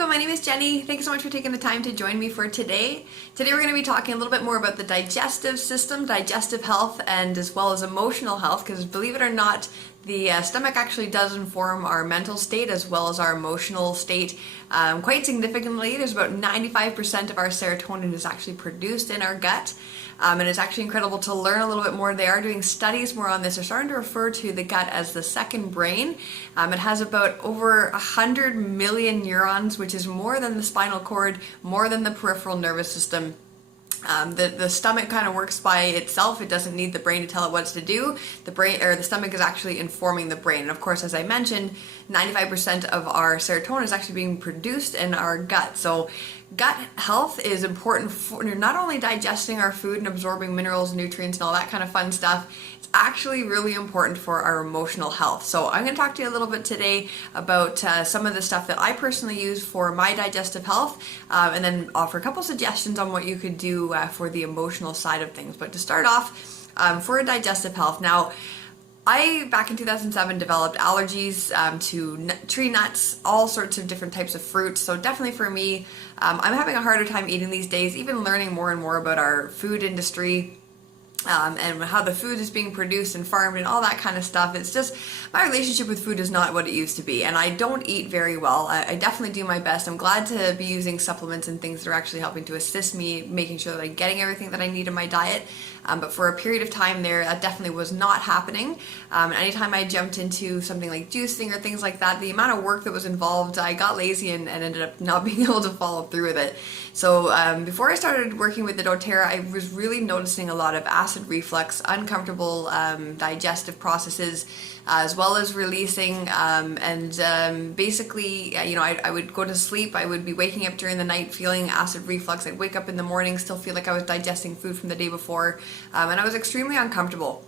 Welcome, my name is Jenny. Thank you so much for taking the time to join me for today. Today we're going to be talking a little bit more about the digestive system, digestive health, and as well as emotional health, because believe it or not, the stomach actually does inform our mental state as well as our emotional state quite significantly. There's about 95% of our serotonin is actually produced in our gut. And it's actually incredible to learn a little bit more. They are doing studies more on this. They're starting to refer to the gut as the second brain. It has about over 100 million neurons, which is more than the spinal cord, more than the peripheral nervous system. The stomach kind of works by itself. It doesn't need the brain to tell it what to do. The stomach is actually informing the brain. And of course, as I mentioned, 95% of our serotonin is actually being produced in our gut. So gut health is important for not only digesting our food and absorbing minerals, nutrients, and all that kind of fun stuff. It's actually really important for our emotional health. So I'm going to talk to you a little bit today about some of the stuff that I personally use for my digestive health, and then offer a couple suggestions on what you could do for the emotional side of things. But to start off, for digestive health, now, I, back in 2007, developed allergies to tree nuts, all sorts of different types of fruits. So definitely for me, I'm having a harder time eating these days, even learning more and more about our food industry. And how the food is being produced and farmed and all that kind of stuff. It's just, my relationship with food is not what it used to be, and I don't eat very well. I definitely do my best. I'm glad to be using supplements and things that are actually helping to assist me, making sure that I'm getting everything that I need in my diet. But for a period of time there, that definitely was not happening. Anytime I jumped into something like juicing or things like that, the amount of work that was involved, I got lazy and ended up not being able to follow through with it. So before I started working with the doTERRA, I was really noticing a lot of acid reflux, uncomfortable digestive processes, as well as releasing, basically, I would go to sleep, I would be waking up during the night feeling acid reflux. I'd wake up in the morning, still feel like I was digesting food from the day before, and I was extremely uncomfortable.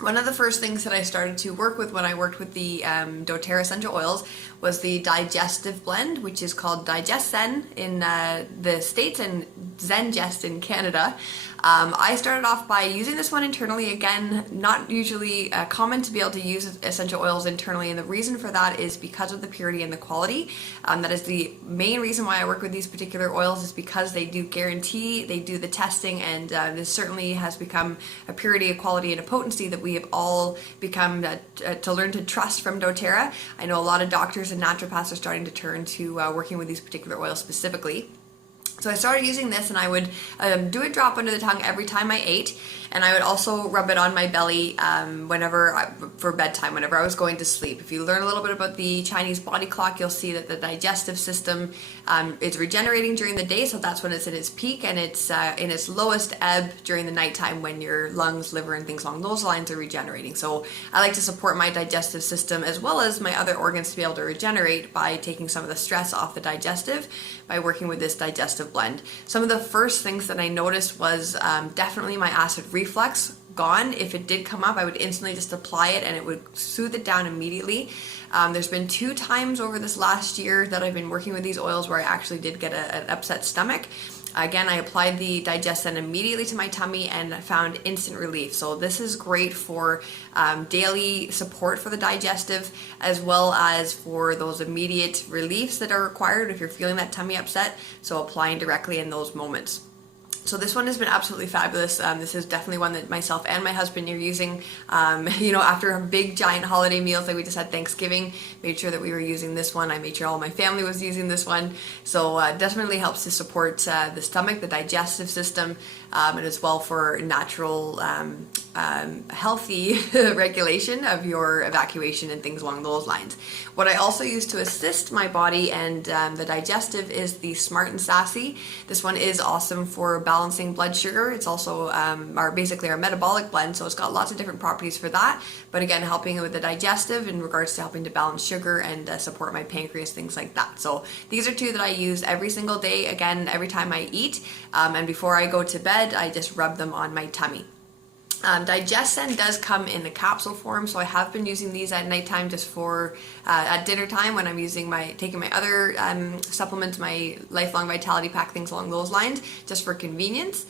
One of the first things that I started to work with when I worked with the doTERRA essential oils was the Digestive blend, which is called Digeszen in the States and Zengest in Canada. I started off by using this one internally. Again, not usually common to be able to use essential oils internally, and the reason for that is because of the purity and the quality. That is the main reason why I work with these particular oils, is because they do guarantee, they do the testing, and this certainly has become a purity, a quality, and a potency that we have all become to learn to trust from doTERRA. I know a lot of doctors and naturopaths are starting to turn to working with these particular oils specifically. So I started using this, and I would do a drop under the tongue every time I ate, and I would also rub it on my belly for bedtime, whenever I was going to sleep. If you learn a little bit about the Chinese body clock, you'll see that the digestive system is regenerating during the day, so that's when it's in its peak, and it's in its lowest ebb during the nighttime when your lungs, liver, and things along those lines are regenerating. So I like to support my digestive system as well as my other organs to be able to regenerate by taking some of the stress off the digestive by working with this digestive blend. Some of the first things that I noticed was definitely my acid reflux gone. If it did come up, I would instantly just apply it and it would soothe it down immediately. There's been 2 times over this last year that I've been working with these oils where I actually did get an upset stomach. Again, I applied the Digestion immediately to my tummy and found instant relief. So this is great for daily support for the digestive, as well as for those immediate reliefs that are required if you're feeling that tummy upset. So applying directly in those moments. So this one has been absolutely fabulous. This is definitely one that myself and my husband are using. After big giant holiday meals like we just had Thanksgiving, made sure that we were using this one. I made sure all my family was using this one. So definitely helps to support the stomach, the digestive system, and as well for natural healthy regulation of your evacuation and things along those lines. What I also use to assist my body and the digestive is the Smart and Sassy. This one is awesome for balancing blood sugar. It's also basically our metabolic blend, so it's got lots of different properties for that. But again, helping with the digestive in regards to helping to balance sugar and support my pancreas, things like that. So these are 2 that I use every single day. Again, every time I eat, and before I go to bed, I just rub them on my tummy. Digestive does come in the capsule form, so I have been using these at nighttime just for at dinner time when I'm taking my other supplements, my lifelong vitality pack, things along those lines, just for convenience.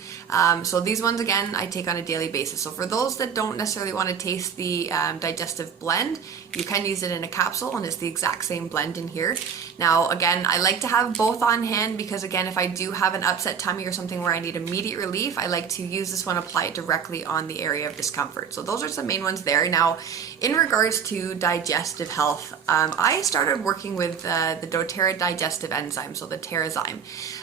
So these ones again I take on a daily basis. So for those that don't necessarily want to taste the digestive blend, you can use it in a capsule, and it's the exact same blend in here. Now again, I like to have both on hand because again, if I do have an upset tummy or something where I need immediate relief, I like to use this one, apply it directly on the area of discomfort. So those are some main ones there. Now, in regards to digestive health, I started working with the doTERRA digestive enzyme, so the Terrazyme.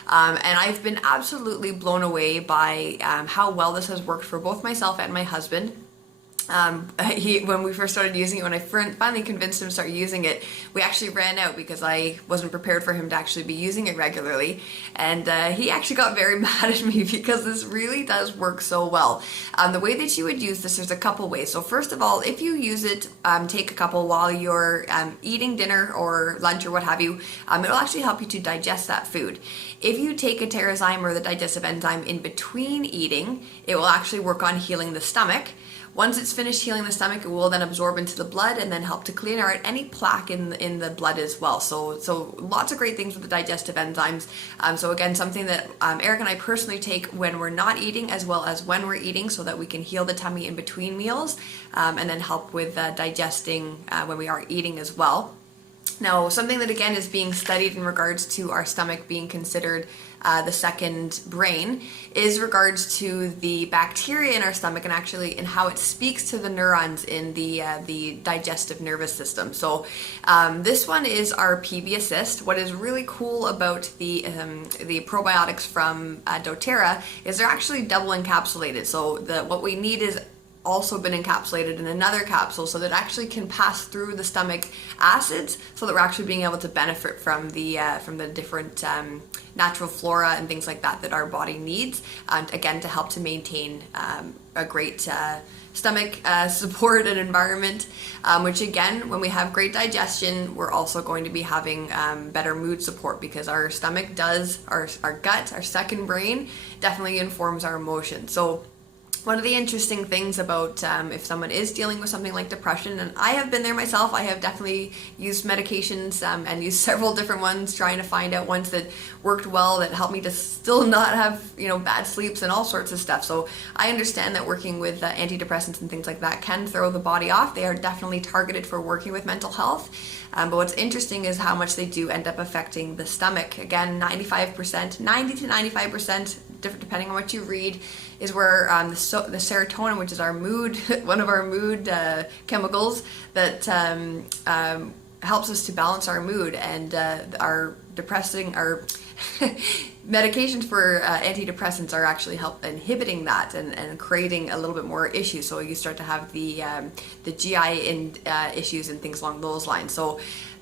And I've been absolutely blown away by how well this has worked for both myself and my husband. When we first started using it, when I finally convinced him to start using it, we actually ran out because I wasn't prepared for him to actually be using it regularly. And he actually got very mad at me because this really does work so well. The way that you would use this, there's a couple ways. So first of all, if you use it, take a couple while you're eating dinner or lunch or what have you, it'll actually help you to digest that food. If you take a Terrazyme or the digestive enzyme in between eating, it will actually work on healing the stomach. Once it's finished healing the stomach, it will then absorb into the blood and then help to clean out any plaque in the blood as well. So lots of great things with the digestive enzymes. So again, something that Eric and I personally take when we're not eating as well as when we're eating, so that we can heal the tummy in between meals and then help with digesting when we are eating as well. Now, something that again is being studied in regards to our stomach being considered the second brain is regards to the bacteria in our stomach and actually in how it speaks to the neurons in the digestive nervous system. So this one is our PB Assist. What is really cool about the probiotics from doTERRA is they're actually double encapsulated. So what we need is also been encapsulated in another capsule, so that it actually can pass through the stomach acids, so that we're actually being able to benefit from the different natural flora and things like that our body needs, again to help to maintain a great stomach support and environment, which again, when we have great digestion, we're also going to be having better mood support, because our stomach does, our gut, our second brain, definitely informs our emotions. So one of the interesting things about if someone is dealing with something like depression, and I have been there myself, I have definitely used medications and used several different ones, trying to find out ones that worked well, that helped me to still not have bad sleeps and all sorts of stuff. So I understand that working with antidepressants and things like that can throw the body off. They are definitely targeted for working with mental health. But what's interesting is how much they do end up affecting the stomach. Again, 90 to 95%, depending on what you read, is where the serotonin, which is our mood, one of our mood chemicals that helps us to balance our mood, and our medications for antidepressants are actually inhibiting that and creating a little bit more issues. So you start to have the GI issues and things along those lines. So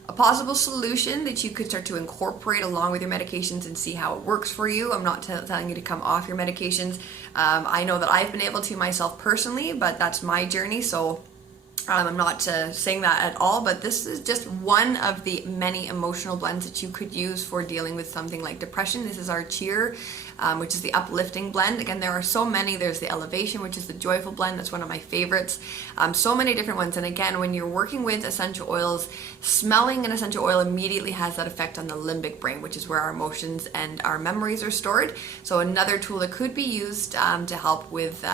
a possible solution that you could start to incorporate along with your medications and see how it works for you. I'm not telling you to come off your medications. I know that I've been able to myself personally, but that's my journey. So I'm not saying that at all, but this is just one of the many emotional blends that you could use for dealing with something like depression. This is our Cheer, which is the uplifting blend. Again, there are so many. There's the Elevation, which is the joyful blend. That's one of my favorites. So many different ones. And again, when you're working with essential oils, smelling an essential oil immediately has that effect on the limbic brain, which is where our emotions and our memories are stored. So another tool that could be used to help with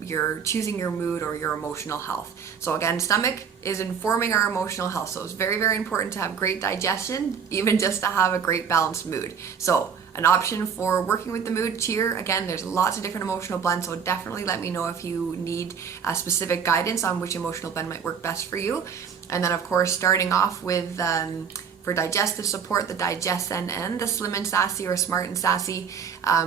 your choosing your mood or your emotional health. So again, stomach is informing our emotional health. So it's very, very important to have great digestion, even just to have a great balanced mood. So an option for working with the mood, Cheer. Again, there's lots of different emotional blends, so definitely let me know if you need specific guidance on which emotional blend might work best for you. And then of course, starting off with for digestive support, the Digestive and the Slim and Sassy or Smart and Sassy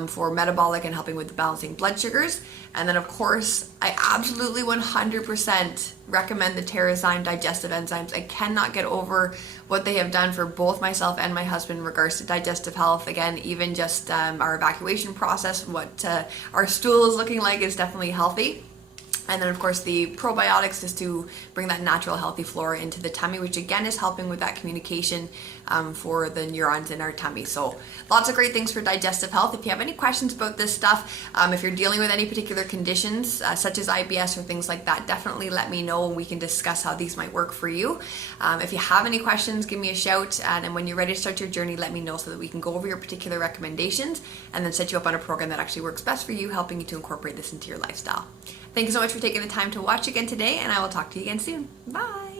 for metabolic and helping with balancing blood sugars. And then of course, I absolutely 100% recommend the Terrazyme digestive enzymes. I cannot get over what they have done for both myself and my husband in regards to digestive health. Again, even just our evacuation process, what our stool is looking like is definitely healthy. And then of course the probiotics is to bring that natural healthy flora into the tummy, which again is helping with that communication for the neurons in our tummy. So lots of great things for digestive health. If you have any questions about this stuff, if you're dealing with any particular conditions such as IBS or things like that, definitely let me know and we can discuss how these might work for you. If you have any questions, give me a shout, and when you're ready to start your journey, let me know so that we can go over your particular recommendations and then set you up on a program that actually works best for you, helping you to incorporate this into your lifestyle. Thank you so much for taking the time to watch again today, and I will talk to you again soon. Bye!